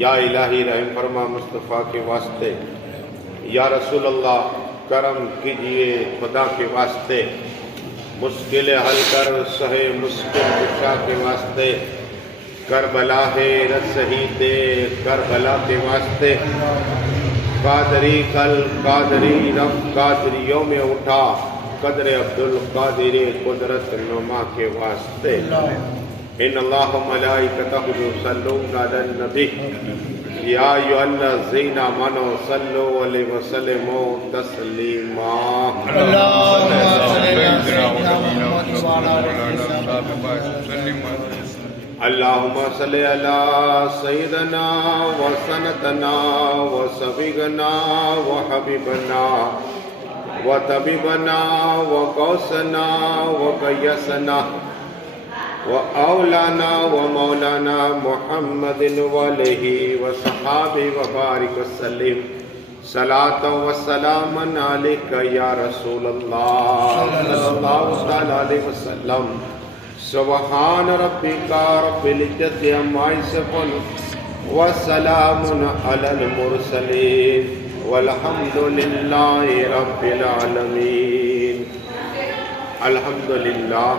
یا الہی رحم فرما مصطفیٰ کے واسطے، یا رسول اللہ کرم کیجئے خدا کے واسطے، مشکل حل کر سہے مشکل کشا کے واسطے، کربلا ہے رسحید کربلا کے واسطے، قادری کل قادری رب قادریوں میں اٹھا، قدر عبدالقادر قدرت نما کے واسطے۔ ان اللہ ملائکتہ یصلون علی النبی یا ایھا الذین آمنوا صلوا علیہ وسلم تسلیما۔ اللہم صلی علی سیدنا و سندنا و سبیغنا و حبیبنا و طبیبنا و قوسنا و قیسنا و اولانا و مولانا محمد علیہ و صحابہ و بارک وسلم صلاۃ و سلام علیک یا رسول اللہ صلی اللہ تعالی علیہ وسلم۔ سبحان ربک رب العزت عما یصفون وسلام علی المرسلین والحمد للہ رب العالمین۔ الحمدللہ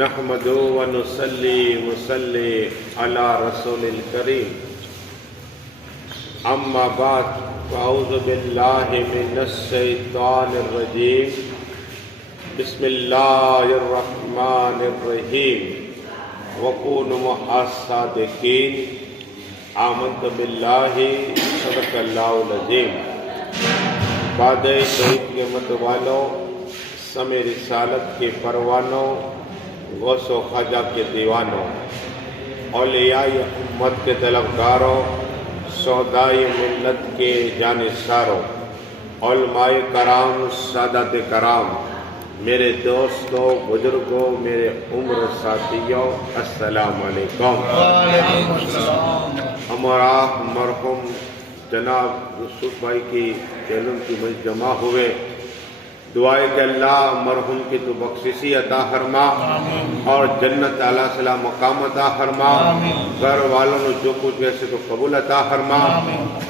نحمد و نصلی وصلی علی رسول الکریم، اما بعد فاعوذ باللہ من الشیطان الرجیم، بسم اللہ الرحمن الرحیم، وکونوا مع الصادقین، آمنت باللہ صدق اللہ العظیم۔ بعد توحید کے مت والوں، سمے رسالت کے پروانوں، غوث و خواجہ کے دیوانوں، اولیاء امت کے طلبگاروں، سودائی ملت کے جانثاروں، علماء کرام، سادات کرام، میرے دوستوں، بزرگوں، میرے عمر ساتھیوں، السلام علیکم۔ ہمارا مرحوم جناب یوسف بھائی کی جنم کی مجلس جمع ہوئے، دعائے کہ اللہ مرحوم کی تو بخششی عطا فرما اور جنت اعلیٰ صلاح مقام عطا فرما، گھر والوں نے جو کچھ ویسے تو قبول عطا فرما،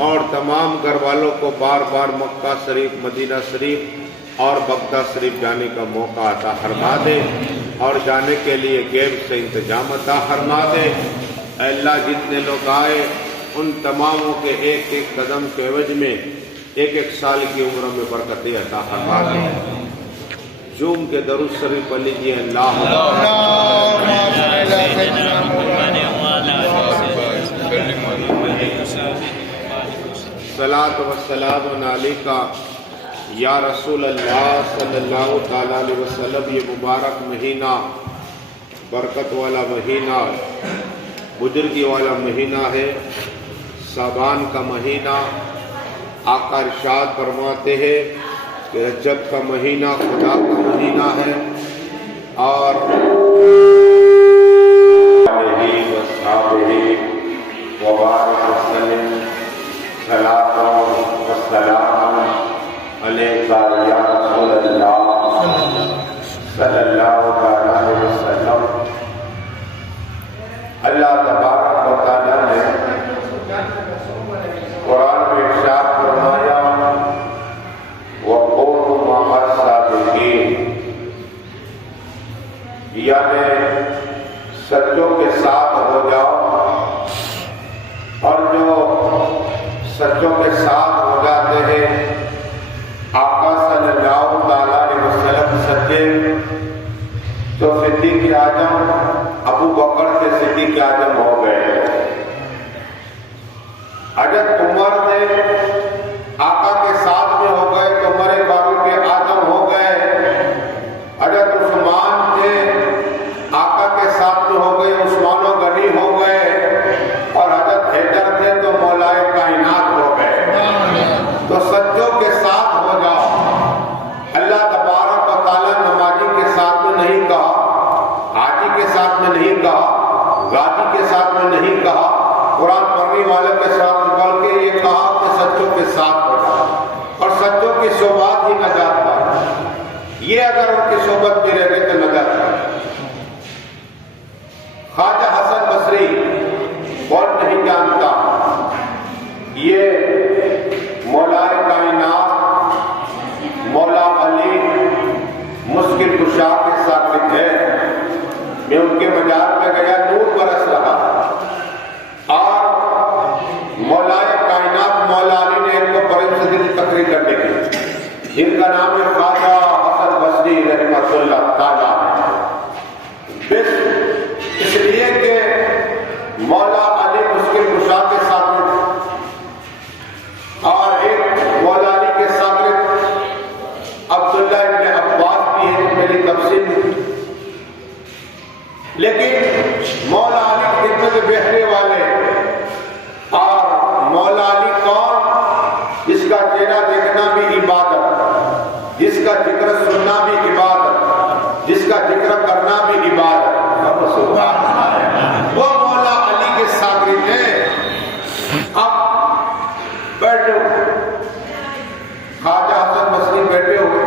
اور تمام گھر والوں کو بار بار مکہ شریف، مدینہ شریف اور بغداد شریف جانے کا موقع عطا فرما دے، اور جانے کے لیے غیب سے انتظام عطا فرما دے۔ اے اللہ جتنے لوگ آئے ان تماموں کے ایک ایک قدم کے عوض میں ایک ایک سال کی عمر میں برکتیں عطا فرما دے۔ جوم کے درود شریف پڑھ لیجیے، اللہ صلاۃ و سلام علیکہ یا رسول اللہ صلی اللہ تعالی علیہ وسلم۔ یہ مبارک مہینہ، برکت والا مہینہ، بزرگی والا مہینہ ہے، شعبان کا مہینہ۔ آقا ارشاد فرماتے ہیں کہ رجب کا مہینہ خدا کا مہینہ ہے، اور علیہ وصحبہ وبارک وسلم، صلاۃ و سلام علیک یا رسول اللہ صلی اللہ علیہ وسلم۔ اللہ تبارک و تعالیٰ نے قرآن میں ارشاد فرمایا، وَقُولُوا مَعَ الصَّادِقِينَ، یعنی سچوں کے ساتھ ہو جاؤ، اور جو سچوں کے ساتھ ہو جاتے ہیں آقا صلی اللہ تعالیٰ علیہ وسلم سچے، تو صدیق اعظم ابو بکر کے صدیق اعظم ہو گئے۔ حضرت عمر نے آقا کے ساتھ میں ہو گئے تو عمر فاروق کے اعظم ہو گئے۔ حضرت عثمان تھے، آقا کے ساتھ میں ہو گئے، عثمان و غنی ہو گئے، اور حضرت حیدر تھے تو مولائے کائنات ہو گئے۔ تو سچوں کے ساتھ ہو جاؤ۔ اللہ تبارک و تعالیٰ نمازی کے ساتھ میں نہیں کہا، حاجی کے ساتھ میں نہیں کہا، غازی کے ساتھ میں نہیں کہا، قرآن پڑھنے والے کے ساتھ، بلکہ یہ کہا کہ سچوں کے ساتھ ہو جاؤ، اور سچوں کی صحبت ہی نجات پائے۔ یہ اگر ان کی صحبت میں رہ گئے تو نجات پائے۔ خواجہ حسن بصری بول نہیں مولا علی مشکل کشا کے شاگرد اور ایک مولا علی کے شاگرد عبداللہ ابن عباس بھی ہے، میری تفصیل نہیں، لیکن مولا علی خدمت بیٹھنے والے اور مولا علی کون؟ جس کا چہرہ دیکھنا بھی عبادت، جس کا ذکر سننا بھی عبادت، جس کا ذکر کرنا بھی عبادت، وہ مولا علی کے شاگرد ہیں۔ اب بیٹھو، خواجہ حسن بصری بیٹھے ہوئے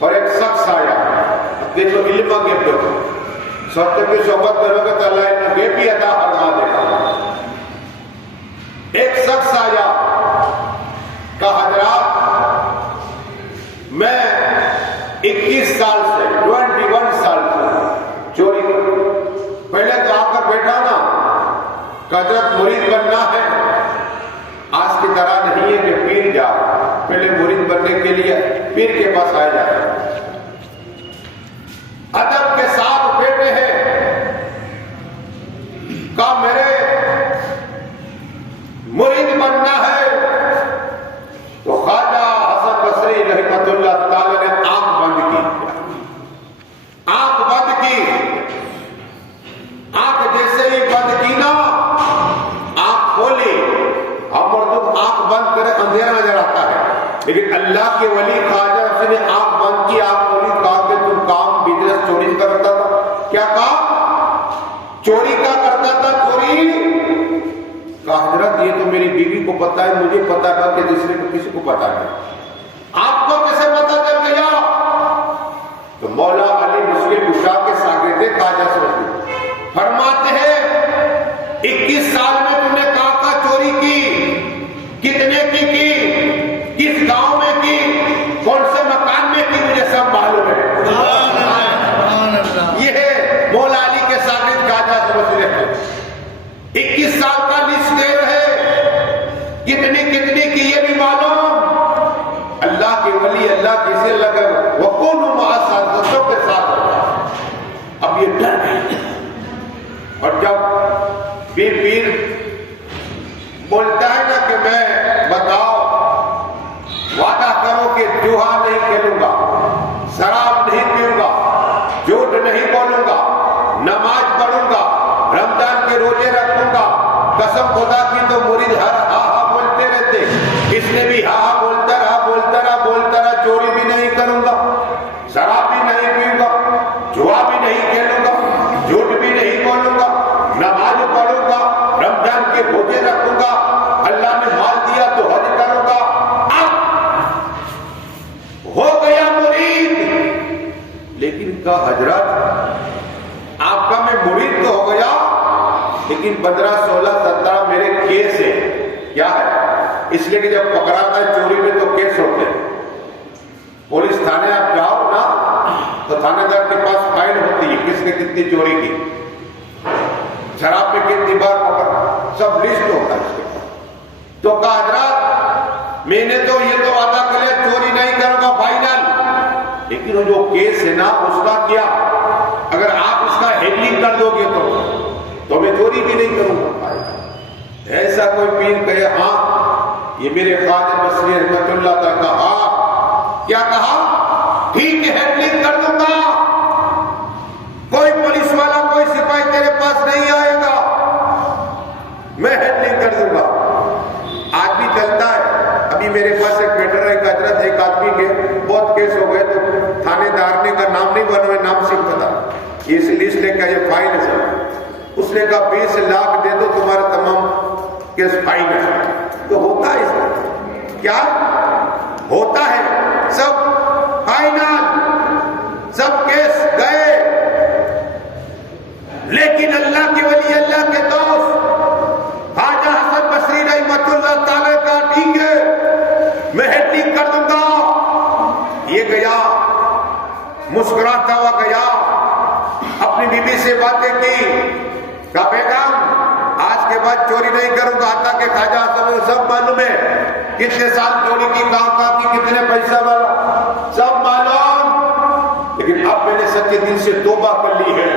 اور ایک شخص آیا، دیکھو علم کے بیٹھو سوچتے کی صحبت کرو گے تو اللہ نے یہ بھی عطا فرما دے گا۔ ایک شخص آیا کہا حضرات میں 21 سال سے 21 سال سے چوری کروں، پہلے تو آ کر بیٹھا نا کہ حضرت مرید بننا ہے، آج کی طرح نہیں ہے کہ پیر جاؤ، پہلے مرید بننے کے لیے پیر کے پاس آیا جاتا ہے، ادب کے ساتھ بیٹھے ہیں، کہا میرے مرید بننا ہے، تو خواجہ حسن بصری رحمۃ اللہ تعالی نے آنکھ بند کی، آنکھ بند کی، آنکھ جیسے ہی بند کی نا آنکھ کھولی، ہم مردوں آنکھ بند کرے اندھیرا نظر آتا ہے، لیکن اللہ کے ولی خواجہ حسن نے آنکھ بند کی، آنکھ کھولی، کہا کہ تم کام بزنس چوری کرتا تھا، کیا کہا؟ چوری کا کرتا تھا، چوری؟ کہا حضرت یہ تو میری بیوی کو پتا ہے، مجھے پتا ہے کہ دوسرے کو کسی کو پتا نہیں، آپ کو کیسے پتا چل گیا؟ تو مولا علی مشکل کشا کے شاگرد خواجہ حسن فرماتے ہیں 21 سال میں تم نے کہاں چوری کی، کتنے کی کس گاؤں میں کی، کون سے مکان میں کی، مجھے سب معلوم ہے۔ یہ ہے مولا علی کے شاگرد خواجہ حسن 21 سال کا لسٹ دے رہے، کتنی کی یہ بھی معلوم، اللہ کے ولی اللہ کیسے لگے وَقُولُوا مَعَ الصَّادِقِينَ کے ساتھ ہوتا ہے۔ اب یہ ڈر گئی، اور جب پیر بولتا ہے نا کہ میں بتاؤ وعدہ کرو کہ جوہا نہیں کھیلوں گا، شراب نہیں پیوں گا، جھوٹ نہیں بولوں گا، نماز پڑھوں گا، رمضان کے روزے رکھوں گا، قسم خدا کی، تو مرید ہر ہاں بولتے رہتے، اس نے بھی ہاں بولتا رہا، چوری بھی نہیں کروں گا، شراب بھی نہیں پیوں گا، جوا بھی نہیں کھیلوں گا، جھوٹ بھی نہیں بولوں گا، نماز پڑھوں گا، رمضان کے روزے رکھوں گا، اللہ نے مال دیا تو حج کروں گا۔ اب ہو گیا مرید، لیکن کا حضرت آپ کا میں مرید تو ہو گیا، لیکن 15 16 17 میرے کیس ہے، کیا ہے؟ اس لیے کہ جب پکڑاتا ہے چوری میں تو کیس ہوتے ہیں، پولیس تھانے آپ جاؤ نا تو تھانے دار کے پاس فائل ہوتی ہے، کس نے کتنی چوری کی، شراب میں کتنی بار پکڑ، سب لسٹ ہوتا ہے اس کے پاس۔ تو کہا حضرت میں نے تو یہ تو وعدہ کر لیا چوری نہیں کروں گا فائنل، لیکن وہ جو کیس ہے نا اس کا کیا، اگر آپ اس کا ہینڈلنگ کر دو گے تو میں چوری بھی نہیں کروں گا۔ ایسا کوئی پیر کہے ہاں یہ میرے خواجہ بصری رحمۃ اللہ تعالی کا ہاں، کیا کہا؟ ٹھیک ہے ہینڈلنگ کر دوں گا، کوئی پولیس والا کوئی سپاہی تیرے پاس نہیں آئے گا، میں ہینڈلنگ کر دوں گا۔ آج بھی چلتا ہے، ابھی میرے پاس ایک میٹر ہے، حضرت ایک آدمی کے بہت کیس ہو گئے تو تھانے دار نے کا نام نہیں بنا، نام صرف بتا، اس لسٹ نے کہا یہ فائل ہے سر، اس نے کہا 20 لاکھ دے دو تمہارا تمام کیس فائل ہے، تو ہوتا ہے اس میں کیا ہوتا ہے، سب فائنل، سب کیس گئے، لیکن اللہ کے ولی اللہ کے دوست خواجہ حسن بصری رحمۃ اللہ تعالی کا ٹھیک ہے میں ہینڈلنگ کر دوں گا۔ یہ گیا مسکراتا ہوا گیا، اپنی بیوی سے باتیں کی، کہا بیگم آج کے بعد چوری نہیں کروں گا، آتا کہ خواجہ حسن سب معلوم ہے، کتنے سال چوری کی، کہاں کی، کتنے پیسہ والا، سب معلوم، لیکن اب میں نے سچے دل سے توبہ کر لی ہے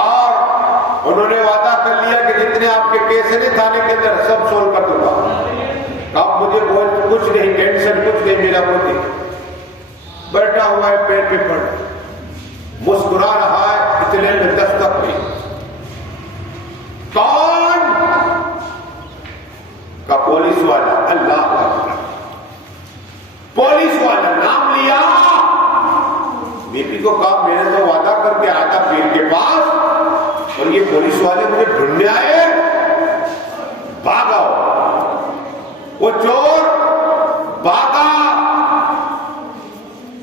اور انہوں نے وعدہ کر لیا کہ جتنے آپ کے کیس ہیں تھانے کے اندر سب سولو کر دوں گا، اب مجھے کچھ نہیں، ٹینشن کچھ نہیں، میرا مجھے بیٹھا ہوا ہے پیڑ پہ پڑ، مسکرا رہا ہے، اتنے میں دستک ہوئی، کون؟ کا پولیس والا، اللہ اکبر، پولیس والا نام لیا، بی پی کو کہا میں نے تو وعدہ کر کے آیا تھا پیر کے پاس اور یہ پولیس والے مجھے ڈھونڈنے آئے، بھاگا، وہ چور بھاگا،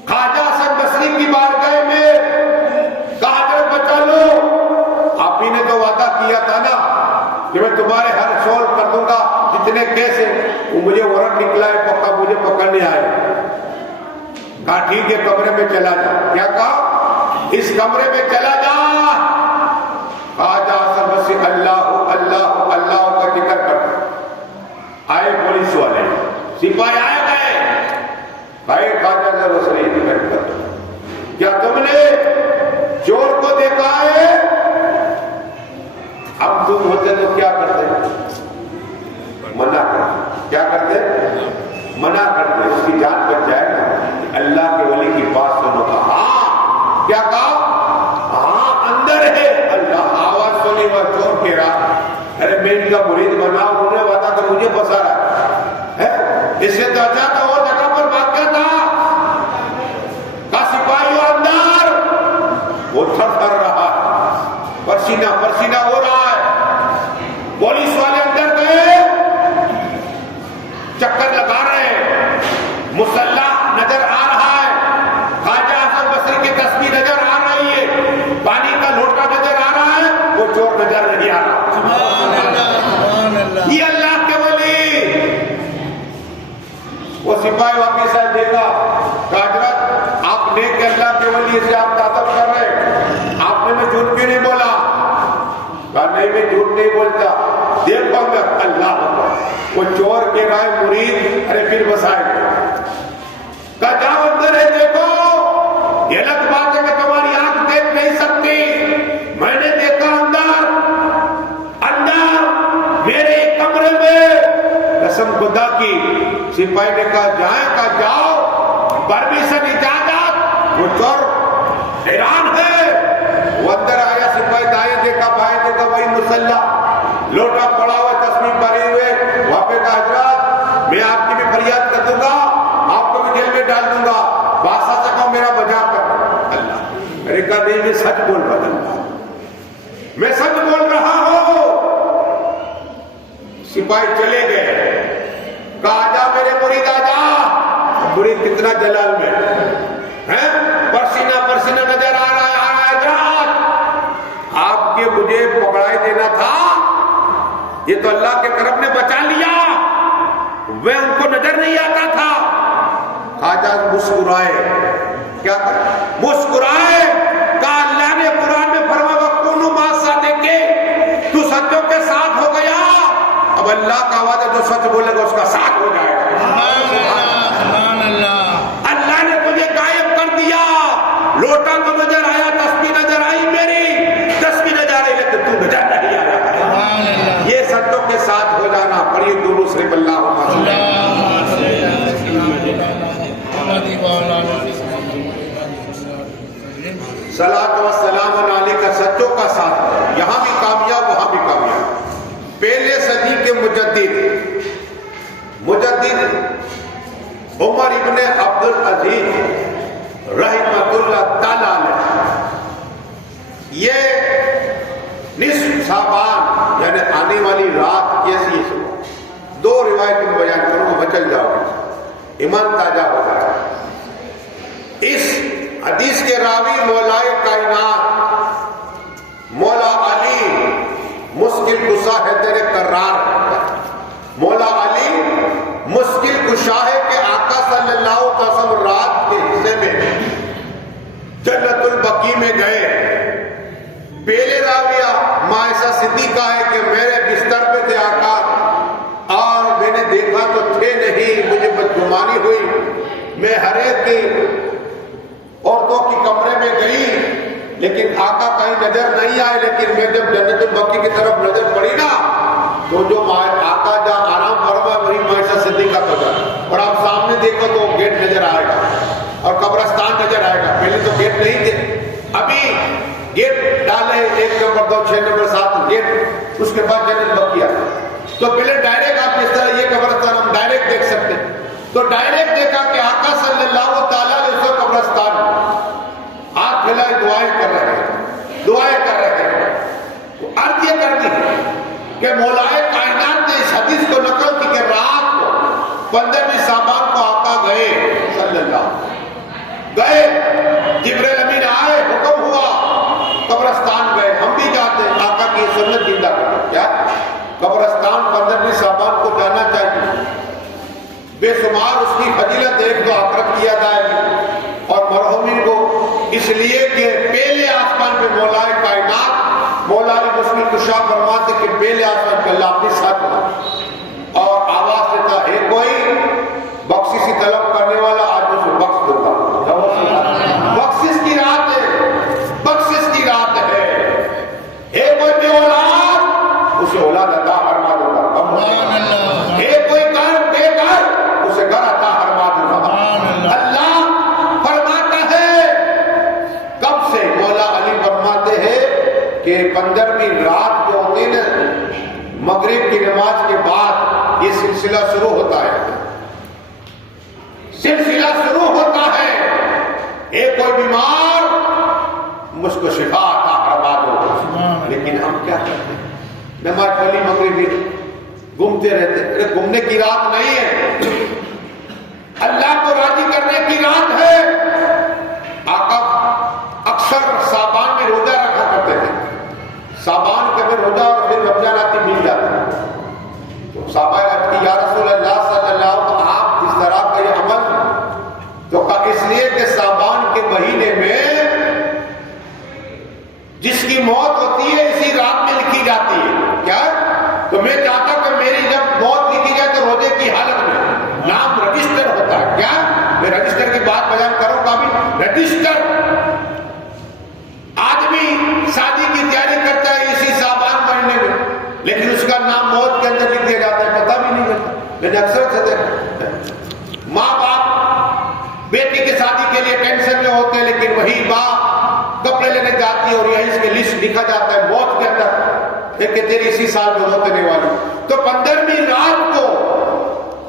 خواجہ حسن بصری کی بارگاہ میں کہا حضرت بچا لو، آپ ہی نے تو وعدہ کیا تھا نا کہ میں تمہارے ہر سول کر دوں گا جتنے کیس ہیں، وہ مجھے وارنٹ نکلا ہے پکا مجھے پکڑنے آئے، کہا ٹھیک ہے کمرے میں چلا جا، کیا کہا اس کمرے میں چلا جا، خواجہ حسن بصری اللہ اللہ اللہ کا ذکر کرتا، آئے پولیس والے، سپاہی آئے گئے، بھائی خواجہ حسن بصری ذکر کرتا، کیا تم نے چور کو دیکھا ہے؟ اب تم ہوتے تو کیا کرتے؟ منع کرتے، کیا کرتے؟ منع کرتے، اس کی جان بچ جائے گا، اللہ کے ولی کی بات سنو، ہاں کیا کہا؟ ہاں اندر ہے، اللہ آواز سنی وہ چور کہہ رہا، ارے میں ان کا مرید بنا، انہوں نے وعدہ کر مجھے پھنسا رہا ہے، اس سے تو اچھا تو اور جگہ پر بات کیا تھا، کا سپاہی اندر، وہ تھر تھر رہا ہے، پسینہ پسینہ ہو رہا ہے، پولیس والے اندر گئے، چکر لگا رہے ہیں، مسلح نظر آ رہا ہے، خواجہ حسن بصری کی تسبیح نظر آ رہی ہے، پانی کا لوٹا نظر آ رہا ہے، وہ چور نظر نہیں آ رہا، یہ اللہ کے ولی، وہ سپاہی واپس آئے، دیکھا کہ حضرت آپ نیک اللہ کے ولی سے آپ تعطف کر رہے ہیں، آپ نے میں جھوٹ کیوں نہیں بولا؟ کہا نہیں میں جھوٹ نہیں بولتا، دیکھو اندر، اللہ وہ چور کے رائے مرید، ارے پھر بسائے کہا جاؤ اندر ہے دیکھو، یہ الگ بات ہے کہ تمہاری آنکھ دیکھ نہیں سکتی، میں نے دیکھا اندر میرے کمرے میں، قسم خدا کی، سپاہی نے کہا جائیں، کہا جاؤ، پرمیشن اجازت، وہ چور حیران ہے، وہ اندر آیا، سپاہی دائیں دیکھا بائیں دیکھا، وہی مسلح لوٹا پڑا ہوا، تسبیح پڑے ہوئے، وہاں پہ کہا حضرت میں آپ کی بھی فریاد کر دوں گا، آپ کو بھی جیل میں ڈال دوں گا، بادشاہ سے کہو میرا بچا کر، اللہ، میں نے کہا نہیں میں سچ بول رہا ہوں، میں سچ بول رہا ہوں، سپاہی چلے گئے، کہا آجا میرے مرید آجا، مرید کتنا جلال میں ہے، پسینہ پسینہ نظر آ رہا ہے، حضرت آپ کے مجھے پکڑائی دینا تھا، یہ تو اللہ کے کرم نے بچا لیا، وہ ان کو نظر نہیں آتا تھا، خواجہ مسکرائے، کیا مسکرائے، کہا اللہ نے قرآن میں فرمایا وَكُونُوا مَعَ الصَّادِقِينَ، تو سچوں کے ساتھ ہو گیا، اب اللہ کا وعدہ جو سچ بولے گا اس کا ساتھ ہو جائے گا، اللہ نے تجھے غائب کر دیا، لوٹا تو نظر آیا، تسبیح نظر آئی، میری تسبیح نظر آئی، لیکن تو نظر نہیں آ رہا، یہ سچوں کے ساتھ ہو جانا، پڑھیے درود شریف اللہم صلاۃ و سلام علیہ کا سچوں کا ساتھ، یہاں بھی کامیاب وہاں بھی کامیاب، پہلے صدی کے مجدد عمر ابن عبد العزیز رحمۃ اللہ تعالی علیہ، یہ نصف شعبان یعنی آنے والی رات کیسی ہے، دو روایت میں بیان کروں گا، بچل جاؤ گے، ایمان تازہ ہو جائے گا، اس حدیث کے راوی مولائے کائنات مولا علی مشکل کشا ہے تیرے قرار، مولا علی مشکل کشا ہے کہ آقا صلی اللہ علیہ وسلم رات کے حصے میں جنت البقیع میں گئے، پہلے راویہ معائشہ صدیقہ ہے کہ میرے بستر پہ تھے آقا اور میں نے دیکھا تو تھے نہیں، مجھے بدگمانی ہوئی، میں ہر ایک کی عورتوں کی کمرے میں گئی، لیکن آقا کہیں نظر نہیں آئے، لیکن میں جب جنت البقیع کی طرف نظر پڑی نا تو جو آقا جہاں آرام فرما وہی معاشہ صدیقہ کا جائے، اور آپ سامنے دیکھو تو گیٹ نظر آئے گا اور قبرستان نظر آئے گا. پہلے تو گیٹ نہیں تھے، ابھی گیٹ ڈالے 1 نمبر 2 6 نمبر 7 گیٹ، اس کے بعد جنت البقیع. تو پہلے ڈائریکٹ آپ جس طرح یہ قبرستان ہم ڈائریکٹ دیکھ سکتے، تو ڈائریکٹ دیکھا کہ آقا صلی اللہ تعالیٰ علیہ وسلم قبرستان ہاتھ پھیلائے دعائیں کر رہے ہیں، دعائیں کر رہے ہیں. تو عرض یہ کرنی ہے کہ مولائے کائنات نے اس حدیث کو نقل کی کہ رات کو 15ویں شعبان کو آقا گئے صلی اللہ گئے، جبرائیل امین آئے، حکم ہوا، قبرستان گئے. ہم بھی جاتے ہیں، آقا کی سنت زندہ کرتے. کیا قبرستان 15ویں شعبان کو جانا چاہیے، بے شمار اس کی فضیلت ایک تو آخرت کی یاد آئے گی، اور مرحومین کو اس لیے کہ پہلے آسمان پہ مولائے کائنات مولا علی مشکل کشا فرماتے کہ پہلے آسمان پہ اللہ اپنے ساتھ تھا اور آواز دیتا ہے کوئی بخشش طلب کرنے والا آج اسے بخش دیتا. بخشش کی رات ہے، بخشش کی رات ہے. کوئی بے اولاد اسے اولاد عطا فرما دیتا، کوئی گھر بے گھر اسے گھر عطا فرما دیتا. اللہ فرماتا ہے کب سے؟ مولا علی فرماتے ہیں کہ 15ویں رات جو ہوتی ہے نا مغرب کی نماز کے بعد یہ سلسلہ شروع ہوتا ہے، سلسلہ شروع ہوتا ہے. کوئی بیمار مجھ کو شفا عطا فرما دو. لیکن ہم کیا کرتے ہیں؟ نماز پڑھی مغربی گھومتے رہتے. گھومنے کی رات نہیں ہے، اللہ کو راضی کرنے کی رات ہے. آقا اکثر شعبان میں روزہ رکھا کرتے تھے. شعبان کے میں روزہ اور پھر رمضان آتی مل جاتا. تو صحابہ عرض کی یا رسول اللہ صلی اللہ علیہ وسلم آپ اس طرح کا یہ عمل تو اس لیے کہ شعبان کے مہینے میں جس کی موت ہوتی ہے اسی رات میں لکھی جاتی ہے. کیا؟ تو میں چاہتا کہ میری جب موت لکھی جائے تو روزے کی حالت میں نام رجسٹر ہوتا ہے. کیا؟ میں رجسٹر کی بات بیان کروں گا ابھی. رجسٹر آدمی شادی کی تیاری کرتا ہے اسی شعبان مہینے میں، لیکن اس کا نام موت کے اندر لکھ دیا جاتا ہے، پتہ بھی نہیں لگتا. میں نے اکثر سے دیکھا ماں باپ بیٹی کی شادی کے لیے ٹینشن میں ہوتے ہیں، لیکن وہی باپ کپڑے لینے جاتی ہے اور یہیں اس کے لسٹ لکھا جاتا ہے موت کے اندر کہ تیری اسی سال میں موت ہونے والی. تو 15ویں رات کو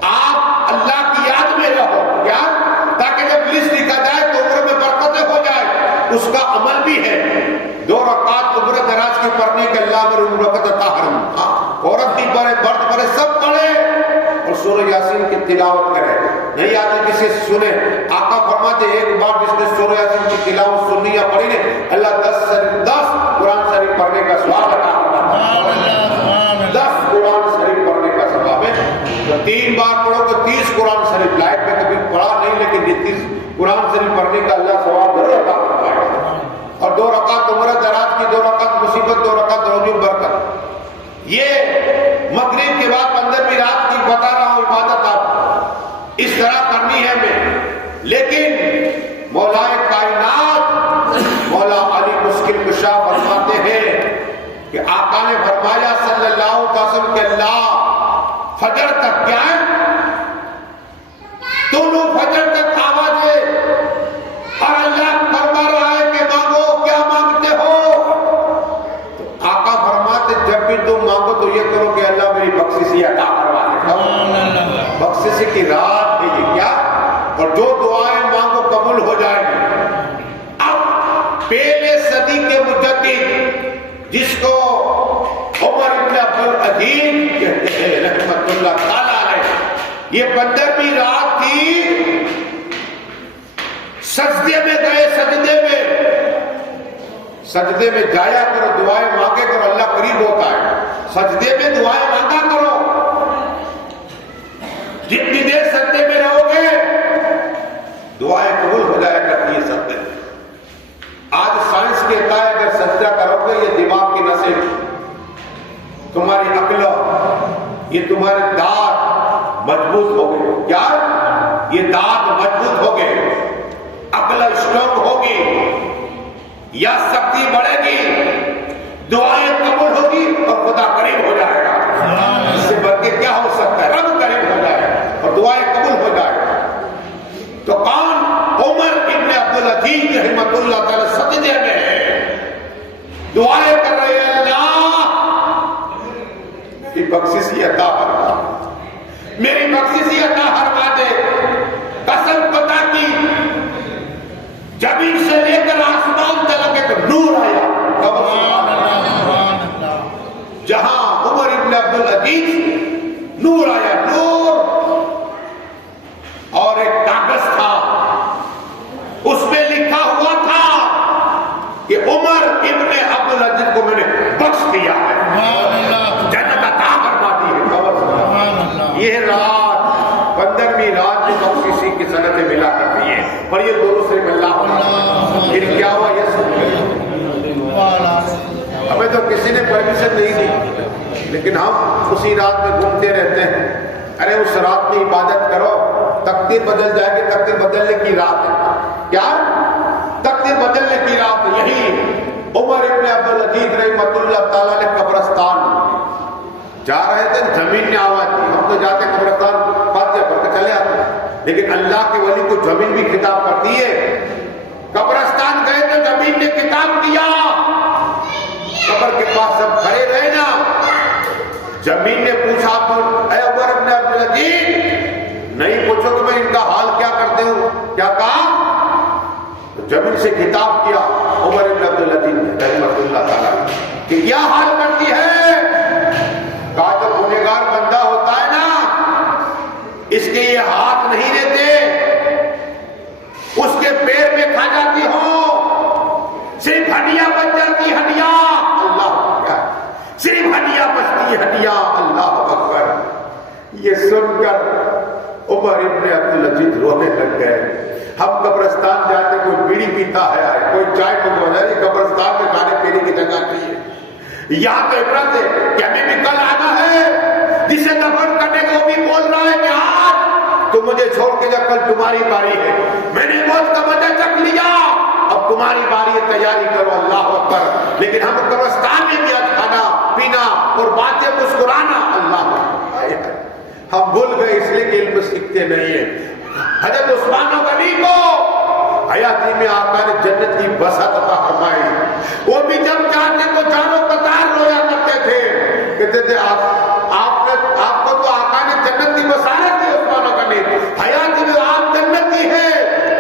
آپ اللہ کی یاد میں رہو. کیا؟ تاکہ جب لسٹ لکھا جائے تو عمر میں برکتیں ہو جائے. اس کا عمل بھی ہے 2 رکعت عمر دراز کی پڑھنے کے اللہ میں برکت عطا فرما. عورت بھی پڑھے مرد پڑھے سب پڑھے اور سورہ یاسین کی تلاوت کرے. نہیں آتے کسی سنے. آقا فرماتے ایک بار جس نے سورہ یاسین کی تلاوت سنی یا پڑھی نے اللہ 10 قرآن شریف پڑھنے کا ثواب عطا فرماتا. 10 قرآن شریف پڑھنے کا ثواب ہے. تو 3 بار پڑھو تو 30 قرآن شریف. لائف میں کبھی پڑھا نہیں لیکن 30 قرآن شریف پڑھنے کا اللہ ثواب ضرور عطا فرمائے. اور 2 رکعت عمر دراز کی 2 رکعت مصیبت 2 رکعت روزی برکت. یہ مغرب کے بعد 15ویں رات کی بتا رہا ہوں عبادت آپ اس طرح کرنی ہے میں. لیکن مولائے کائنات مولا علی مشکل کشا فرماتے ہیں کہ آقا نے فرمایا صلی اللہ علیہ وسلم کہ اللہ فجر تک کیا ہے دونوں فجر تک آوازیں اور اللہ فرما رہا ہے کہ مانگو کیا مانگتے ہو. تو آقا فرماتے جب بھی تم مانگو تو یہ کرو کہ اللہ میری بخشش عطا فرما دے. بخشش کی رات ہے یہ. کیا؟ اور جو دعائیں مانگو قبول ہو جائے گی. اب پہلے صدی کے مجدد جس کو عمر ابن عبدالعزیز کہتے ہیں رحمت اللہ تعالی علیہ، یہ 15ویں رات کی سجدے میں گئے. سجدے میں جایا کرو، دعائیں مانگے کرو، اللہ قریب ہوتا ہے. سجدے میں دعائیں مانگا کرو. جتنی دیر سجدے میں رہو گے دعائیں قبول ہو جایا کرتی ہے. سجدے آج سائنس کہتا ہے اگر سجدہ کرو گے یہ دماغ کی نسیں، تمہاری عقل، یہ تمہارے دانت مضبوط ہو گئے. کیا؟ یہ دانت مضبوط ہو گئے، عقل اسٹرانگ ہوگی. یا سختی بڑھے گی، دعائیں قبول ہوگی اور خدا قریب ہو جائے گا۔ اس سے بڑھ کے کیا ہو سکتا ہے؟ رب قریب ہو جائے گا اور دعائیں قبول ہو جائے گا۔ تو کون؟ عمر ابن عبدالعزیز رحمۃ اللہ تعالی سجدے میں ہے، دعائیں کر رہے ہیں، اللہ کی بخشش عطا فرما، میری بخشش عطا فرما دے۔ قسم خدا کی زمین سے لے کر آسمان تک ایک نور آیا، جہاں عمر ابن عبدالعزیز نور آیا، نور، اور ایک کاغذ تھا، اس میں لکھا ہوا تھا کہ عمر ابن عبدالعزیز کو میں نے بخش دیا ہے، جنت عطا فرما دی ہے۔ یہ رات 15ویں رات میں بخشش کی سنتیں ملا کرتی ہے، پر یہ درود شریف اللہ، پھر کیا ہوا یہ سن ہمیں تو کسی نے پرمیشن نہیں دی، لیکن ہم اسی رات میں گھومتے رہتے ہیں۔ ارے اس رات میں عبادت کرو، تقدیر بدل جائے گی، تقدیر بدلنے کی رات ہے۔ کیا تقدیر بدلنے کی رات؟ یہی عمر ابن عبدالعزیز رحمۃ اللہ تعالی نے قبرستان جا رہے تھے، زمین نے آواز دی، ہم تو جاتے قبرستان فاتحہ پڑھ کے چلے آتے، لیکن اللہ کے ولی کو زمین بھی خطاب کرتی ہے۔ قبرستان گئے تو زمین نے خطاب دیا، قبر کے پاس سب کھڑے رہے نا، زمین نے پوچھا اے عمر ابن عبدالعزیز، نہیں پوچھو کہ میں ان کا حال کیا کرتے ہوں، کیا کہا؟ زمین سے خطاب کیا عمر ابن عبدالعزیز نے رحمۃ اللہ تعالی کہ کیا حال کرتی ہے؟ کہا جو گنہگار بندہ ہوتا ہے نا، اس کے یہ ہاتھ نہیں رہتے، اس کے پیر میں کھا جاتی ہو، صرف ہڈیاں بچ جاتی، ہڈیاں، اللہ اکبر، صرف ہڈیاں بچتی، ہڈیاں، اللہ اکبر۔ یہ سن کر عمر ابن عبدالعزیز رونے لگ گئے۔ ہم قبرستان جاتے، کوئی بیڑی پیتا ہے، کوئی چائے پکوا جائے، قبرستان میں کھانے پینے کی جگہ نہیں ہے۔ یہاں تو عبرت ہے کہ ہمیں بھی کل آنا ہے، جسے دفن کرنے کو بھی بول رہا ہے کہ آج تو مجھے چھوڑ کے جا، کل تمہاری باری ہے، میں نے موت کا مزہ چکھ لیا، اب تمہاری باری ہے، تیاری کرو، اللہ اکبر۔ لیکن ہم قبرستان میں بھی آج کھانا پینا اور باتیں مسکرانا، اللہ اکبر، ہم بھول گئے، اس لیے کہ علم سیکھتے نہیں ہیں۔ حضرت عثمان غنی کو حیاتی میں آقا نے جنت کی بساط عطا فرمائی، وہ بھی جب چاہتے تو جانو قطار رویا کرتے تھے، کہتے تھے آپ کو تو آقا نے جنت کی بشارت دی، عثمان غنی حیاتی میں آپ جنت کی ہے،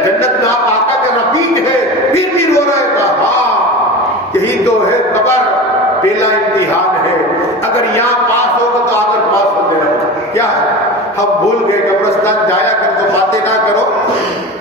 جنت میں آپ آقا کے رفیق ہے، پھر بھی رو رہے تھا۔ ہاں یہی تو ہے قبر، پہلا امتحان ہے، اگر یہاں پاس ہوگا تو آگر پاس ہوتے رہو۔ کیا ہے؟ ہم بھول گئے، قبرستان جایا کر تو باتیں نہ کرو،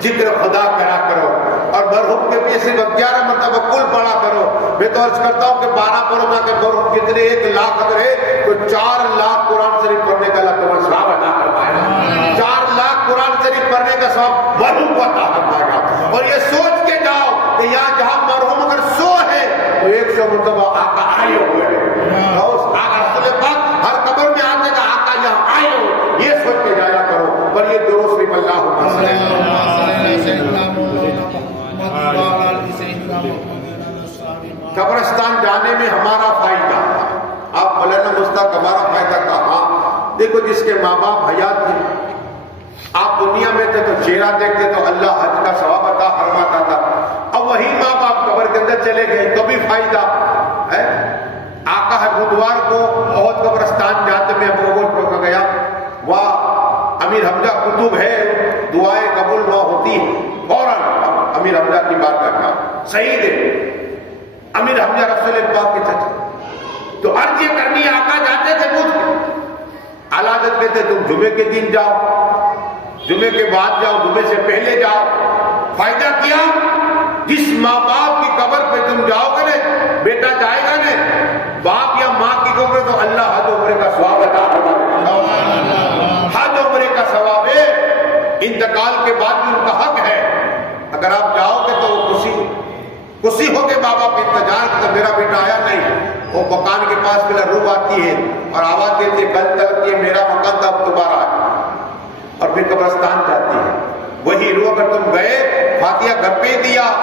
ذکر خدا کرا کرو، اور مرحوم کے پیچھے 11 مرتبہ کل پڑھا کرو۔ میں تو عرض کرتا ہوں کہ 12 پڑھو نہ کہ مرحوم جتنے 1 لاکھ اگر ہے تو 4 لاکھ قرآن شریف پڑھنے کا اللہ تمہیں ثواب عطا فرمائے، 4 لاکھ قرآن شریف پڑھنے کا ثواب مرحوم کو عطا فرمائے گا۔ اور یہ سوچ کے جاؤ کہ یہاں جہاں مرحوم اگر 100 ہے تو 100 مرتبہ آقا آئے ہوئے ہیں، رسول پاک ہر قبر میں آتے کہ آقا یہاں آئے ہو، یہ سوچ کے جایا کرو۔ پر یہ درود شریف اللہ قبرستان جانے میں ہمارا فائدہ، آپ مولانا مشتاق ہمارا فائدہ کہاں؟ دیکھو جس کے ماں باپ حیات تھے، آپ دنیا میں تھے تو چہرہ دیکھتے تو اللہ حج کا ثواب عطا فرماتا تھا، اب وہی ماں باپ قبر کے اندر چلے گئے تو بھی فائدہ ہے۔ آقا ہر بدوار کو بہت قبرستان جاتے میں ابو کو گیا، وہاں امیر حمزہ کتب ہے، دعائیں قبول نہ ہوتی فوراً امیر حمزہ کی بات کرنا صحیح ہے، امیر حمزہ رسول پاک کے چچا، تو عرض یہ کرنی آقا جاتے تھے مجھ اعلیٰ حضرت کہتے تم جمعے کے دن جاؤ، جمعے کے بعد جاؤ، جمعے سے پہلے جاؤ، فائدہ کیا؟ جس ماں باپ کی قبر پہ تم جاؤ گے نا، بیٹا جائے گا نا، باپ یا ماں کی قبر تو اللہ حج عمرے کا ثواب عطا فرمائے، حج عمرے کا ثواب ہے، انتقال کے بعد بھی ان کا حق ہے۔ اگر آپ جاؤ گے تو وہ خوشی ہو کے ماں باپ انتظار کرتے میرا بیٹا آیا نہیں، وہ مکان کے پاس پہلے روح آتی ہے اور آواز دیتی ہے کل تک یہ میرا مکان تھا اب دوبارہ آئے، اور پھر قبرستان جاتی ہے، وہی روح اگر تم گئے فاتحہ گھر پہ دیا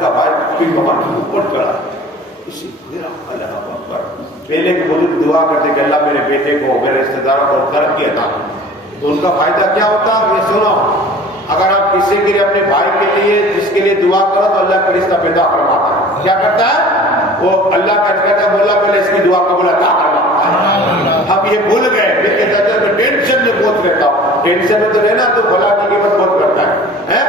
اس کا بھائی پھر کمر کے اوپر چڑھا. اسی اللہ اکبر. پہلے کے بزرگ دعا کرتے کہ اللہ میرے بیٹے کو میرے رشتے داروں کو ترقی عطا کرے. تو ان کا فائدہ کیا ہوتا ہے یہ سنو. اگر آپ کسی کے لیے اپنے بھائی کے لیے جس کے لیے دعا کرو تو اللہ کا رشتہ پیدا فرماتا ہے. کیا کرتا ہے وہ؟ اللہ کا کہتا ہے مولا پہلے اس کی دعا قبول عطا کرواتا ہے. ہم یہ بھول گئے. میں کہتا تھا میں ٹینشن میں بہت رہتا ہوں. ٹینشن میں تو رہنا تو فلاں کی قیمت بہت کرتا ہے.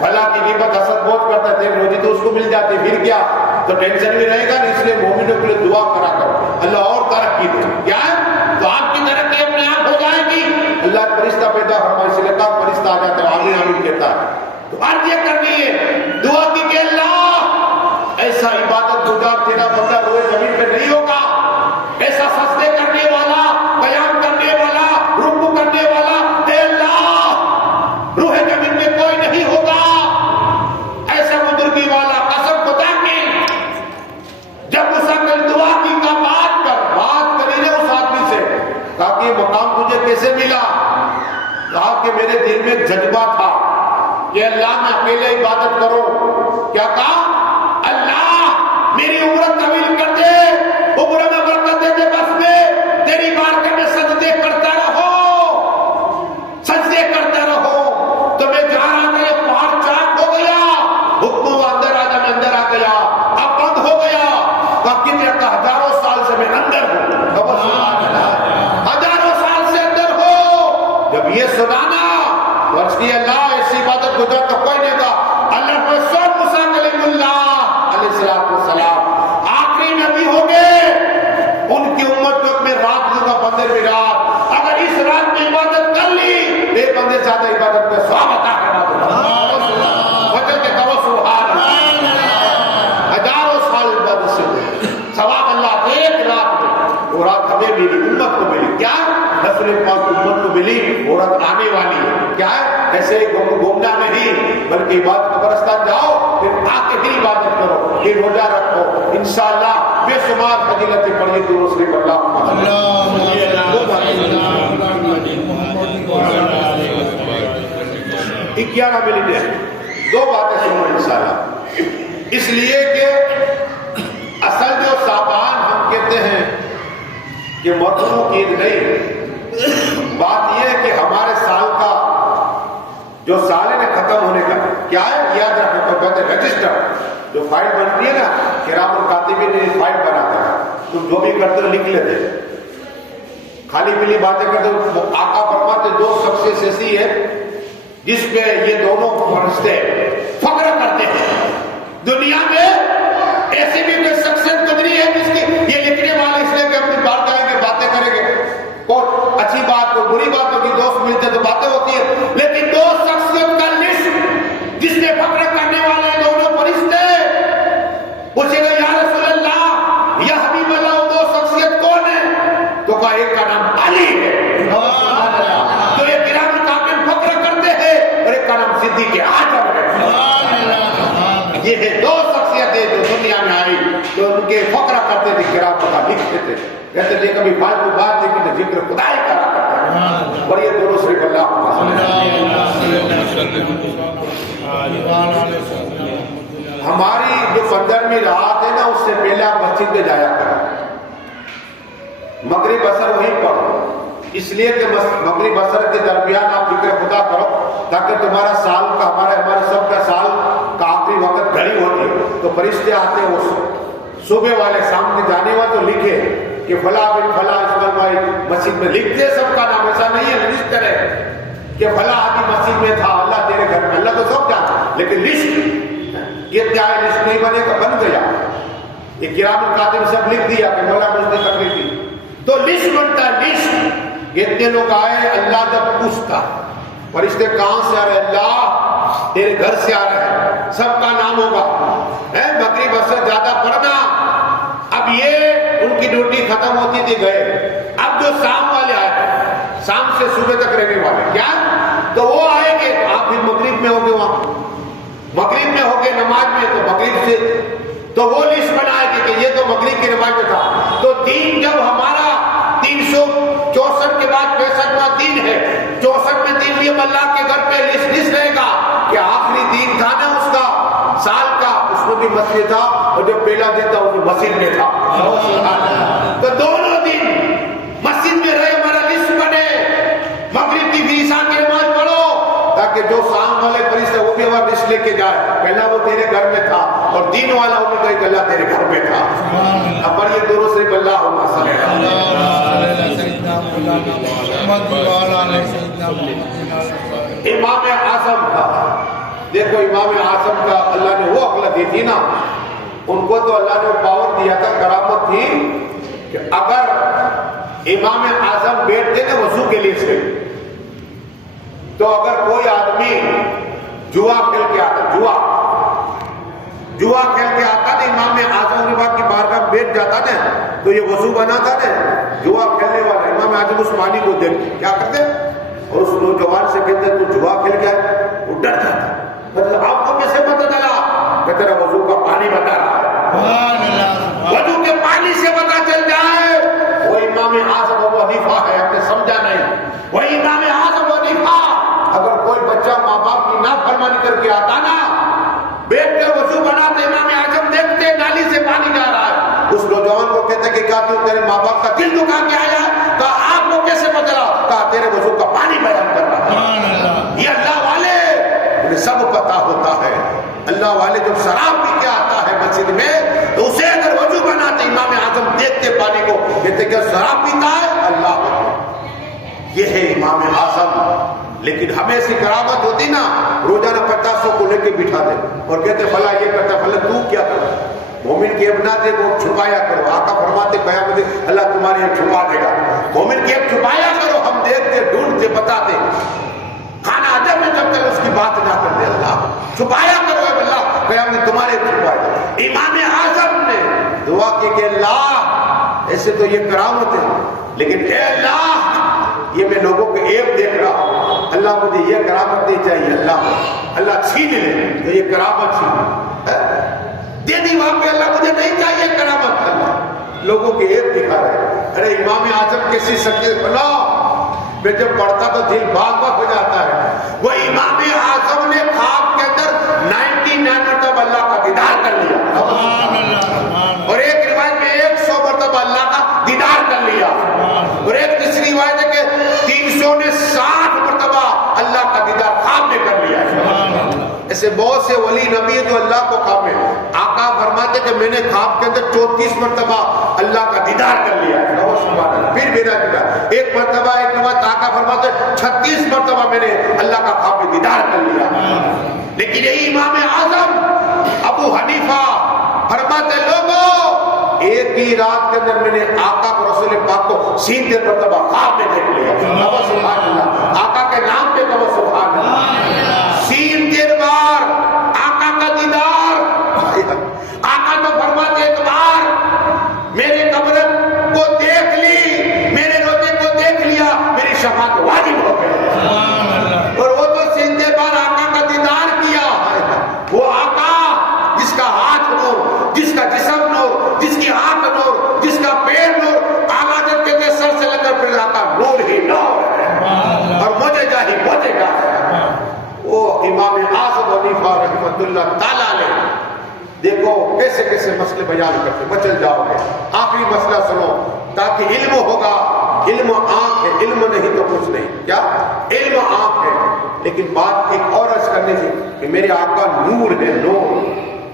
فلاں کی قیمت حسد بہت کرتا ہے. روزی تو اس کو مل جاتی پھر کیا؟ تو ٹینشن بھی رہے گا. اس لیے مومنوں کے لیے دعا کرا کرو اللہ اور ترقی دے. کیا ہے تو آپ کی ترقی اپنے آپ ہو جائے گی. اللہ کا فرشتہ پیدا فرمائے. اس لیے کہا فرشتہ آ جاتا ہے آمین آمین کہتا ہے. تو عرض یہ کرنی ہے دعا کی کہ اللہ ایسا عبادت گزار تیرا بندہ روئے زمین پہ نہیں ہوگا. ایسا سجدے کرنے والا، قیام کرنے والا، رکوع کرنے والا اے اللہ روح زمین میں کوئی نہیں ہوگا. ایسا بزرگی والا قسم خدا کی. جب مسلم دعا کی کا بات کری نا اس آدمی سے کہا کہ مقام تجھے کیسے ملا؟ کہا کہ میرے دل میں ایک جذبہ تھا کہ اللہ میں اکیلے عبادت کروں. کیا کہا؟ اللہ میری عمر طویل کر دے، عمر میں برکت دے دے. بس میں تیری بارگاہ میں سجدے کرتا رہو، سجدے کرتا رہو. تو میں جا رہا تھا یہ پہاڑ چاک ہو گیا. حکم اندر آ جا. میں اندر آ گیا. اب بند ہو گیا. کتنے ہزاروں سال سے میں اندر ہوں. ہزاروں سال سے اندر ہو. جب یہ سنانا ورز کی اللہ ایسی عبادت گزار تو کوئی نہیں تھا. اللہ کو سب موسیٰ کلیم اللہ علیہ السلام آخری نبی ہو گئے. ان کی امت کو میں رات دوں گا 15ویں رات. اگر اس رات میں عبادت کر لی ایک بندے زیادہ عبادت میں ثواب عطا کرنا دوں. وجل کے تو سبحان اللہ. ہزاروں سال عبادت سے ثواب اللہ ایک رات میں. وہ رات ہمیں ملی، امت کو ملی. کیا رسول پاک امت کو ملی. وہ رات آنے والی ہے. کیا ہے؟ ایسے گھومنا نہیں بلکہ عبادت قبرستان جاؤ پھر آ کے پھر عبادت کرو، پھر روزہ رکھو. انشاءاللہ بے شمار فضیلتیں پڑھی تو اس نے اللہ گیارہ منٹ ہے. دو باتیں سنو انشاءاللہ. اس لیے کہ اصل جو صابان ہم کہتے ہیں کہ مرتبوں کی عید نہیں. بات یہ ہے کہ ہمارے سال کا جو سال ہے ختم ہونے کا کیا ہے یاد رکھنا تو کہتے ہیں رجسٹر. جو فائل بنتی ہے نا کرام الکاتبین نے فائل بناتا ہے. تم جو بھی کرتے ہو لکھ لیتے. خالی پیلی باتیں کرتے ہو. آقا فرماتے دو شخصیت ایسی ہے جس پہ یہ دونوں فرشتے فخر کرتے ہیں. دنیا میں ایسی بھی کوئی شخصیت گزری ہے جس کی یہ لکھنے والے اس لیے کہ اپنی بات کریں گے باتیں کریں گے. کوئی اچھی بات کوئی بری بات ہوگی دوست ملتے تو باتیں ہوتی ہے. لیکن دو شخصیت کا لسٹ جس نے فخر کرنے والے دونوں فرشتے پوچھے گا یا رسول اللہ یا حبیب اللہ وہ دو شخصیت کون ہے؟ تو کہا ایک کا نام علی ہے تو یہ کرام کاتب فخر کرتے ہیں اور ایک کا نام صدیق اعظم ہے. یہ ہے دو شخصیتیں جو دنیا میں آئی جو ان کے فخر کرتے تھے کرام کا لکھتے تھے. کہتے تھے کبھی فالتو بات لیکن ذکر خدائی کرا کرتا ہے. اور یہ دونوں صرف اللہ ہماری جو 15ویں رات ہے نا اس سے پہلے آپ مسجد میں جایا کریں. مغرب اثر وہیں پڑھو. اس لیے کہ مغرب اثر کے درمیان آپ ذکر خدا کرو تاکہ تمہارا سال کا ہمارے سب کا سال کا آخری وقت گھڑی ہوتی ہے. تو فرشتے آتے ہیں وہ صبح والے سامنے جانے والے تو لکھے کہ فلاں بن فلاں اسماعیل بھائی مسجد میں لکھتے سب کا نام. ایسا نہیں ہے لسٹ کرے کہ فلاں آدمی مسجد میں تھا اللہ تیرے گھر میں. اللہ تو سب جانتا لیکن لسٹ یہ کیا ہے لسٹ نہیں بنے گا بن گیا. یہ کرام الکاتب سب لکھ دیا کہ فلاں مسجد تقریر تھی تو لسٹ بنتا ہے. لسٹ اتنے لوگ آئے اللہ جب پوچھتا فرشتے کہاں سے آ رہے؟ اللہ تیرے گھر سے آ رہے ہیں. سب کا نام ہوگا. مغرب اثر زیادہ پڑھنا. اب یہ ان کی ڈیوٹی ختم ہوتی تھی گئے. اب جو شام والے آئے شام سے صبح تک رہنے والے کیا تو وہ آئیں گے. آپ بھی مغرب میں ہوگے وہاں مغرب میں ہوگے نماز میں تو مغرب سے تو وہ لسٹ بنائے گی کہ یہ تو مغرب کی نماز میں تھا. تو دین جب ہمارا 364 کے بعد 65واں دن ہے 64 میں دن بھی اللہ کے گھر پہ لسٹ رہے گا کہ آخری دن تھا نا اس کا سال کا اس مسجد تھا اور جو پہلا دن تھا اس میں مسجد میں تھا. تو دونوں دن مسجد میں رہے, ہمارا لسٹ بنے, مغرب کی بھی عشاء کی نماز پڑھو تاکہ جو شام والے فرشتے وہ بھی ہمارا لسٹ لے کے جائے. پہلا وہ تیرے گھر میں تھا اور دین والا وہ بھی کہ اللہ تیرے گھر میں تھا. اب پڑھیے دونوں صرف اللہم صلی امام اعظم تھا. دیکھو امام اعظم کا اللہ نے وہ عقل دی تھی نا, ان کو تو اللہ نے پاور دیا تھا, کرامت تھی کہ اگر امام اعظم بیٹھتے نا وضو کے لیے سے, تو اگر کوئی آدمی جوا کھیل کے آتا, جوا کھیل کے آتا نا امام اعظم نے بات کی بارگاہ میں بیٹھ جاتا نا, تو یہ وضو بنا تھا نا جوا کھیلنے والا. امام اعظم اس پانی کو دیکھ کیا کرتے اور اس نوجوان سے کہتے تو جوا کھیل گیا, وہ ڈر جاتا. مطلب آپ کو کیسے پتہ چلا کہ تیرا وضو کا پانی بتا رہا ہے, وضو کے پانی سے پتہ چل جائے وہ امام اعظم ابو حنیفہ ہے. آپ نے سمجھا نہیں, وہ امام اعظم ابو حنیفہ. اگر کوئی بچہ ماں باپ کی نافرمانی کر کے آتا نا, بیٹھ کر وضو بناتے, امام اعظم دیکھتے نالی سے پانی جا رہا ہے, اس نوجوان کو کہتے کہ کیا تو تیرے ماں باپ کا دل دکھا کے آیا, کہا آپ کو کیسے پتہ چلا, کہا تیرے وضو کا پانی بیان کر رہا ہے. یہ اللہ والے انہیں سب پتا ہوتا ہے. اللہ والے جب شراب پی کے آتا ہے مسجد میں تو اسے اگر وضو بناتے امام اعظم دیکھتے پانی کو, کہتے کہ شراب پیتا ہے. اللہ یہ ہے امام اعظم. لیکن ہمیں ایسی کرامت ہوتی نا, روزانہ 500 کو لے کے بٹھا دے اور کہتے فلاں یہ کرتا, فلاں تو کیا کرتا. مومن کی ابنا دے وہ چھپایا کرو. آقا فرماتے قیامت اللہ تمہارے یہاں چھپا دے گا. مومن کی اب چھپایا کرو, ہم دیکھتے ڈھونڈتے بتاتے. کھانا ادب میں جب تک اس کی بات نہ کر دے, اللہ چھپایا کرو, اللہ قیامت تمہارے چھپائے گا. امام اعظم نے دعا کی کہ اللہ ایسے تو یہ کرامت ہے, لیکن اے اللہ یہ میں لوگوں کے عیب دیکھ رہا ہوں, اللہ مجھے یہ کرامت نہیں چاہیے. اللہ چھین لے تو یہ کرامت چھین دے دی وہاں پہ, اللہ مجھے نہیں چاہیے کرامت. اللہ لوگوں کے عیب دکھا رہے. ارے امام اعظم کیسی سکتے بلا, میں جب پڑھتا تو دل باغ باغ ہو جاتا ہے. وہ امام اعظم نے خواب کے اندر 99 مرتبہ اللہ کا دیدار کر لیا, اور ایک روایت میں 100 مرتبہ اللہ کا دیدار کر لیا, اور ایک تیسری روایت ہے کہ 360 مرتبہ اللہ کا دیدار خواب میں کر لیا. ایسے بہت سے ولی نبی جو اللہ کو خواب میں, آقا فرماتے کہ میں نے خواب کے اندر 34 مرتبہ اللہ کا دیدار کر لیا. پھر میرا دیدار ایک مرتبہ, ایک روایت آقا فرماتے 36 مرتبہ میں نے اللہ کا خواب میں دیدار کر لیا. لیکن یہی امام اعظم ابو حنیفہ فرماتے لوگوں ایک ہی رات کے اندر میں نے آقا کو رسول پاک کو 70 مرتبہ خواب میں دیکھ لیا. سبحان اللہ, آقا کے نام پہ کہو سبحان اللہ. 70 بار آقا کا دیدار. آقا تو فرماتے ایک بار میرے قبر کو دیکھ لی, میرے روزے کو دیکھ لیا, میری شفاعت واجب ہو گئی. اور وہ تو 70 بار آقا کا دیدار کیا. وہ آقا جس کا ہاتھ نور, جس کا جسم نور, جس کی آنکھ نور, جس کا پیر نور, آقا جب کہتے سر سے لگ کر پھر آقا نور ہی نور ہے, اور مجھے جاہی مجھے گا. وہ امام اعظم حنیفہ رحمۃ اللہ تعالیٰ علیہ دیکھو کیسے کیسے مسئلے بیان کرتے. بچل جاؤ گے. آخری مسئلہ سنو تاکہ علم ہوگا. علم آنکھ ہے, علم نہیں تو کچھ نہیں. کیا علم آنکھ ہے, لیکن بات ایک اور عرض کرنے سے کہ میرے آقا نور ہے, نور.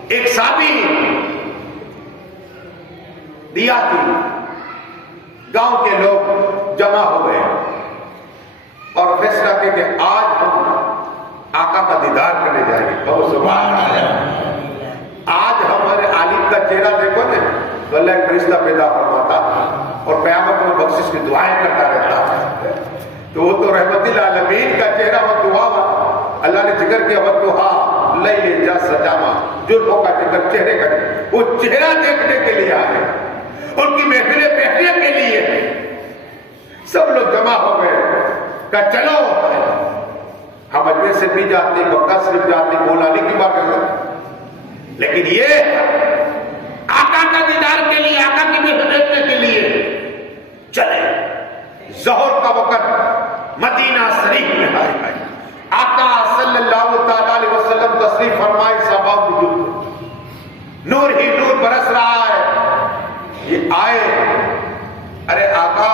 ایک صحابی دیا تھی, گاؤں کے لوگ جمع ہو گئے اور فیصلہ کیا کہ آج ہم آقا کا دیدار کرنے جائیں گے. بہت سبحان اللہ. آج ہمارے عالم کا چہرہ دیکھو نا تو اللہ ایک فرشتہ پیدا فرماتا اور قیامت میں بخشش کی دعائیں کرتا رہتا. تو وہ تو رحمت العالمین کا چہرہ و دعا ہوا. اللہ نے ذکر کیا ودھا لیل جا سجاما, جرموں کا ذکر چہرے کا. وہ چہرہ دیکھنے کے لیے آئے, ان کی محفلیں بیٹھنے کے لیے. سب لوگ جمع ہو گئے کہ چلو ہم اجمیر سے بھی جاتے, مکہ شریف جاتے, مولا علی کی بات کرتے, لیکن یہ آقا کا دیدار کے لیے, آقا کی محفل دیکھنے کے لیے چلے. ظہر کا وقت مدینہ شریف میں آئے. آقا صلی اللہ تعالی علیہ وسلم تشریف فرمائے, صحابہ موجود. نور ہی نور برس رہا ہے. یہ آئے, ارے آقا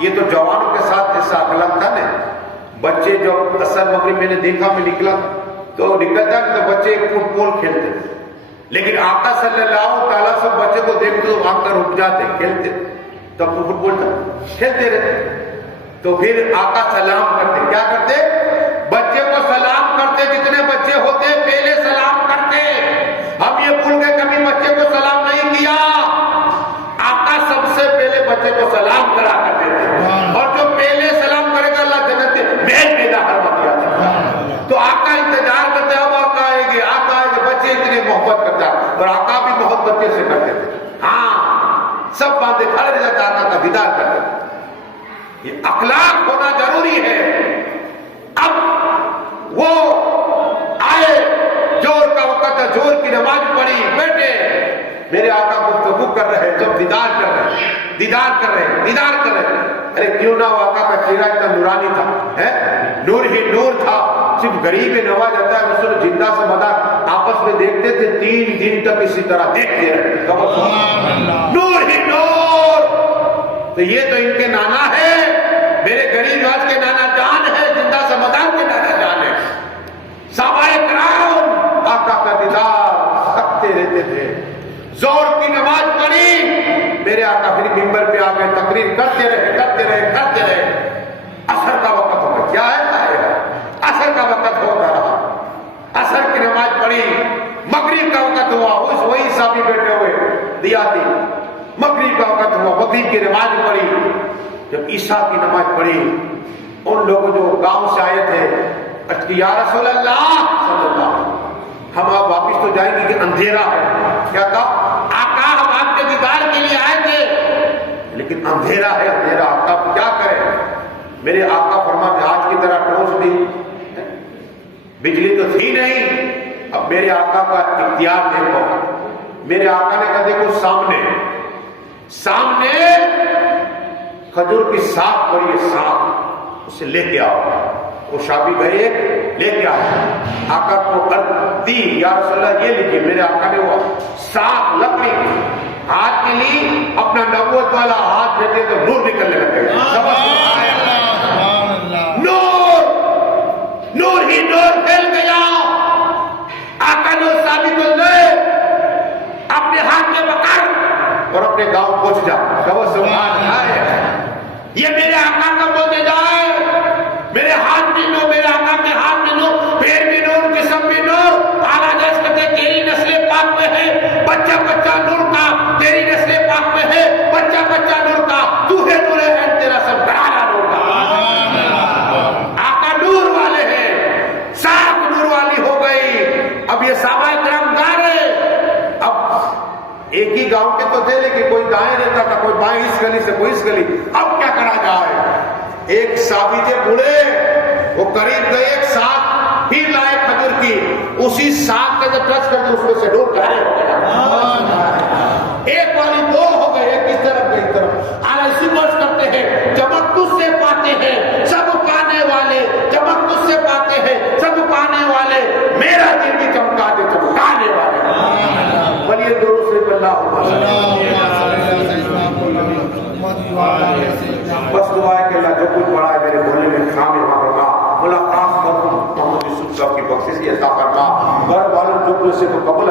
یہ تو جوانوں کے ساتھ ایسا اخلاق تھا نا. بچے جب اثر مغرب میں نے دیکھا, میں نکلا تو نکلتا تو بچے فٹ بال کھیلتے, لیکن آقا صلی اللہ تعالیٰ سے بچے کو دیکھتے تو آ کر رک جاتے, کھیلتے. تب تو فٹ بال تھا, کھیلتے رہتے. تو پھر آقا سلام کرتے. کیا کرتے؟ بچے کو سلام کرتے. جتنے بچے ہوتے پہلے سلام کرتے. ہم یہ بھول گئے کبھی بچے کو سلام نہیں کیا. آقا سب سے پہلے بچے کو سلام کرا کرتے تھے, اور جو پہلے سلام کرے گا اللہ جنت میں محل پیدا کروا دیا تھا. تو آقا انتظار کرتے, اب آقا آئے گے, آقا آئے گے. بچے اتنے محبت کرتا ہے, اور آقا بھی بہت بچے سے کرتے تھے. ہاں, سب باندھے کھڑے رہ جاتا, آقا کا دیدار کرتے تھے. یہ اخلاق ہونا ضروری ہے. اب وہ آئے, جوہر کا وقت ہے, جوہر کی نماز پڑھی, بیٹھے. میرے آقا گفتگو کر رہے, جب دیدار کر رہے, دیدار کر رہے, دیدار کر رہے. ارے کیوں نہ آقا کا چہرہ اتنا نورانی تھا, نور ہی نور تھا. صرف غریب نواز آتا ہے, رسول زندہ سے مدار آپس میں دیکھتے تھے, 3 دن تک اسی طرح دیکھتے رہے. نور ہی نور. تو یہ تو ان کے نانا ہے, میرے غریب نواز کے نانا جان ہے, زندہ سے مدار کے نانا جان ہے. صحابہ کرام آقا کا دیدار تکتے رہتے تھے. زور کی نماز پڑھی, میرے آقا پھر منبر پہ آ کے تقریر کرتے رہے, کرتے رہے, کرتے رہے. عصر کا وقت ہوگا, کیا ہے عصر کا وقت ہوتا رہا. عصر کی نماز پڑھی, مغرب کا وقت ہوا, اس وہی صحابی بیٹھے ہوئے دیا دی. مغرب کا وقت ہوا, مغرب کی نماز پڑھی. جب عشاء کی نماز پڑھی, ان لوگ جو گاؤں سے آئے تھے, یا رسول اللہ صلی اللہ, ہم آپ واپس تو جائیں گے کہ اندھیرا ہے. کیا کہا؟ آقا ہم آپ کے دیدار کے لیے آئے تھے, لیکن اندھیرا ہے, اندھیرا. آقا کیا کریں؟ میرے آقا فرماتے آج کی طرح ٹورچ بھی, بجلی تو تھی نہیں. اب میرے آقا کا اختیار دیکھو. میرے آقا نے کہا دیکھو سامنے, سامنے کھجور کی ساکھ پڑی ہے, ساکھ, اسے لے کے آؤ. وہ شابی گئے, لے کے آئے. آقا کو دی, یا رسول اللہ یہ لیجیے. میرے آقا نے وہ ساکھ لکڑی ہاتھ میں لی, اپنا نبوت والا ہاتھ بھیجے تو نور نکلنے لگ گئے. نور, نور ہی نور پھیل گیا. آقا نے اس صحابی کو لے, اپنے ہاتھ میں پکڑ اور اپنے گاؤں پہنچ جا. کہو سبحان اللہ. یہ میرے آقا کا معجزہ ہے. میرے ہاتھ بھی نور, میرے آقا کے ہاتھ بھی نور, پیر بھی نور, جسم بھی نور. اعلیٰ جیس کہتے تیری نسل پاک میں ہے, بچہ بچہ نور کا. تیری نسل پاک میں ہے, بچہ بچہ نور کا. تو ہے نور ہے, تیرا سب گھرانہ نور کا. آقا نور والے ہیں, ساکھ نور والی ہو گئی. اب یہ صحابہ کرام گا رہے. اب ایک ہی گاؤں کے تو تھے, لیکن کوئی دائیں رہتا تھا, کوئی بائیں اس گلی سے, کوئی اس گلی. اب کیا کرا جائے؟ ایک صحابی تھے بوڑھے, وہ قریب گئے, ایک ساتھ پھر لائے کھجور کی. اسی ساتھ کا جب ٹچ کرتے اس میں سے ڈور گھرے ہو گیا. ایک والی دو ہو گئے, ایک اس طرف ایک طرف. اسی مرض کرتے ہیں, چمک تجھ سے پاتے ہیں سب پانے والے, چمک تجھ سے پاتے ہیں سب پانے والے. میرا دل بھی چمکا دے چمکانے والے. بلیے درود سے اللہ. بس دعا ہے کہ اللہ جو کچھ پڑھا ہے میرے بولنے میں خامی وہاں ہوگا. ملاقات محمد یوسف صاحب کی بخشش عطا فرما. گھر والوں جو سے تو قبول